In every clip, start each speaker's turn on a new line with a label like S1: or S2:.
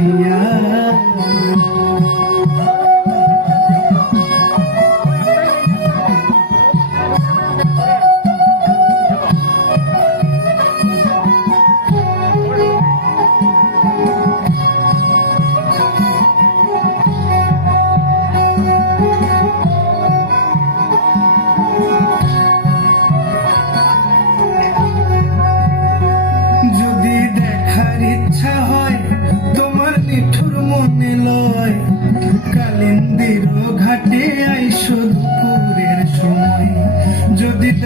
S1: আসিয়া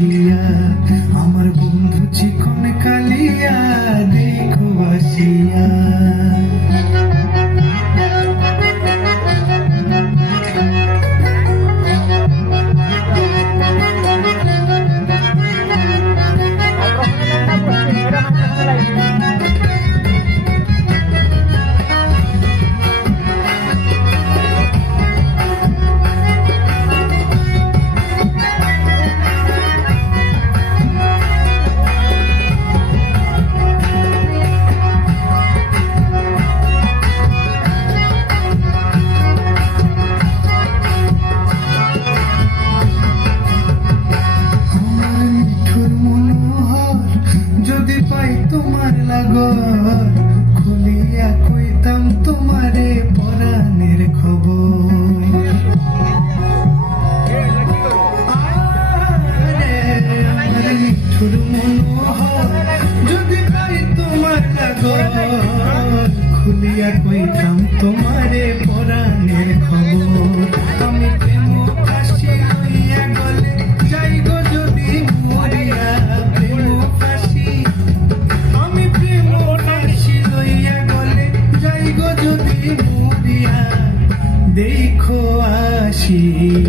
S1: আসিয়া আমার বন্ধু চিকন লাগর খুলিয়া কইতাম তোমারে পরাণের খবর মিঠুর মনোহর যদি পাই তোমার লাগর খুলিয়া কইতাম